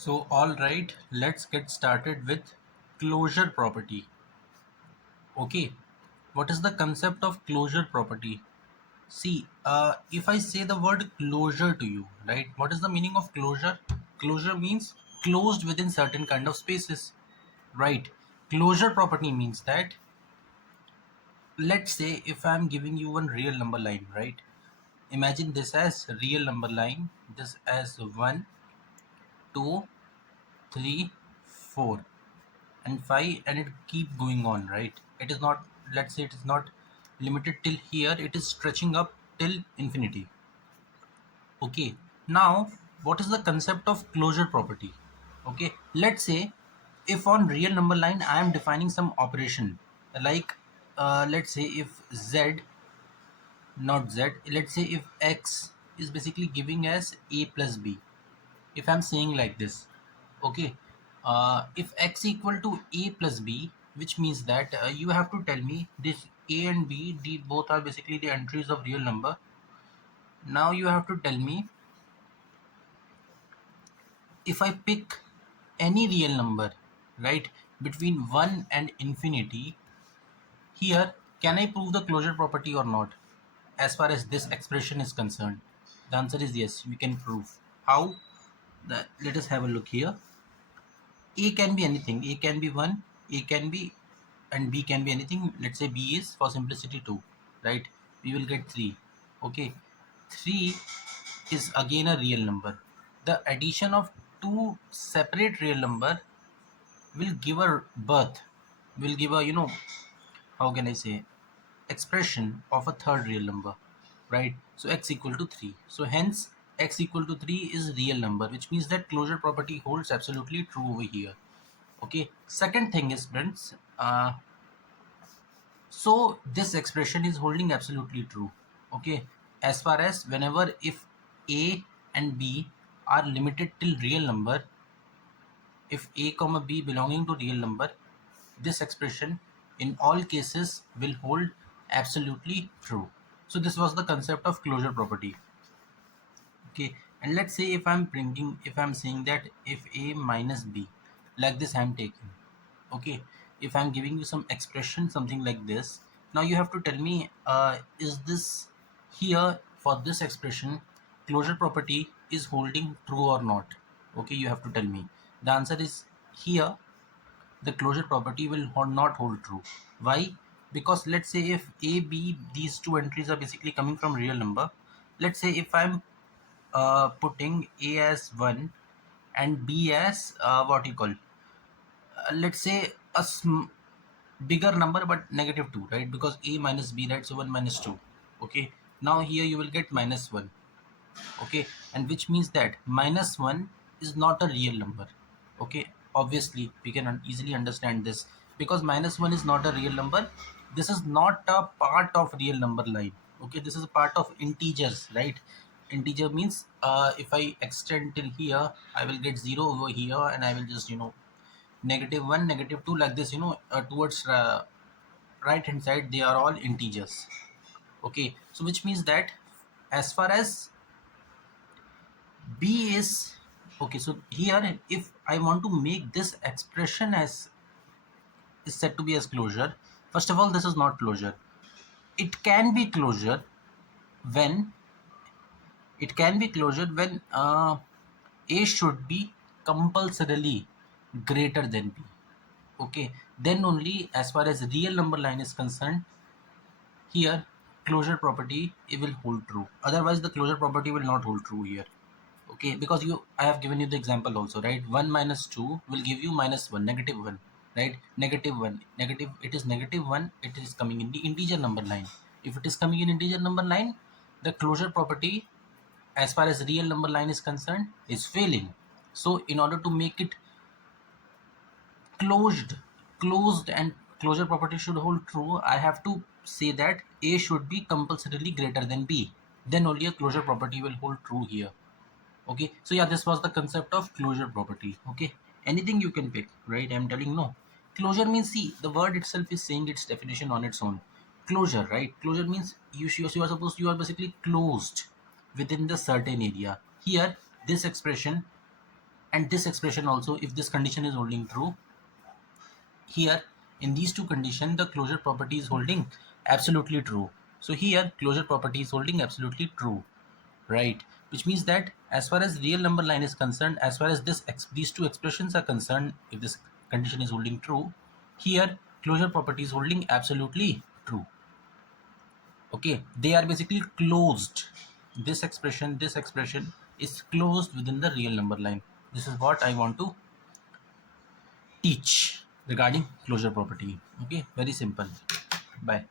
So, all right, let's get started with closure property. Okay, what is the concept of closure property? See, if I say the word closure to you, right, what is the meaning of closure? Closure means closed within certain kind of spaces, right? Closure property means that, let's say, if I'm giving you one real number line, right? Imagine this as real number line, this as 1, 2, 3, 4. And 5, and it keep going on, right? It is not, let's say, it is not limited till here, it is stretching up till infinity. Okay, now what is the concept of closure property? Okay, let's say if on real number line I am defining some operation, like let's say if z, not z, let's say if x is basically giving us a plus b. If I'm saying like this, okay, if x equal to a plus b, which means that you have to tell me this a and b, both are basically the entries of real number. Now you have to tell me, if I pick any real number, right, between 1 and infinity, here, can I prove the closure property or not? As far as this expression is concerned, the answer is yes, we can prove. How? Let us have a look here. A can be anything. A can be 1, A can be, and B can be anything. Let's say B is, for simplicity, 2, right? We will get 3. Okay. 3 is again a real number. The addition of two separate real number will give a birth, will give a, how can I say, expression of a third real number, right? So x equal to 3. So hence x equal to 3 is real number, which means that closure property holds absolutely true over here. Okay, second thing is, friends, so this expression is holding absolutely true. Okay, as far as whenever if a and b are limited till real number, if a comma b belonging to real number, this expression in all cases will hold absolutely true. So this was the concept of closure property. Okay, and let's say if I'm saying that if a minus b, like this I'm taking. Okay, if I'm giving you some expression something like this, now you have to tell me, is this here, for this expression, closure property is holding true or not? Okay, you have to tell me. The answer is here, the closure property will not hold true. Why? Because let's say if a b, these two entries are basically coming from real number. Let's say if I'm putting a as 1 and b as what you call, let's say a bigger number but negative 2, right? Because a minus b, right? So 1 minus 2. Okay, now here you will get minus 1. Okay, and which means that minus 1 is not a real number. Okay, obviously we can easily understand this, because minus 1 is not a real number. This is not a part of real number line. Okay, this is a part of integers, right? Integer means, if I extend till here, I will get 0 over here, and I will just, negative 1, negative 2, like this, towards right hand side, they are all integers. Okay, so which means that as far as b is, okay, so here if I want to make this expression as is said to be as closure, first of all, this is not closure. It can be closure when, a should be compulsorily greater than b. Okay, then only, as far as real number line is concerned, here closure property, it will hold true. Otherwise the closure property will not hold true here. Okay, because I have given you the example also, right? 1 minus 2 will give you minus 1, negative 1, right? Negative 1, negative, it is negative 1, it is coming in the integer number line. If it is coming in integer number line, the closure property, as far as real number line is concerned, is failing. So in order to make it closed closed and closure property should hold true, I have to say that a should be compulsorily greater than b. Then only a closure property will hold true here. Okay, so yeah, this was the concept of closure property. Okay, anything you can pick, right? I'm telling, no, closure means, see, the word itself is saying its definition on its own. Closure, right? Closure means you are supposed, you are basically closed within the certain area. Here this expression and this expression also, if this condition is holding true, here in these two conditions the closure property is holding absolutely true. So here closure property is holding absolutely true, right? Which means that as far as real number line is concerned, as far as these two expressions are concerned, if this condition is holding true, here closure property is holding absolutely true. Okay, they are basically closed. This expression is closed within the real number line. This is what I want to teach regarding closure property. Okay, very simple. Bye.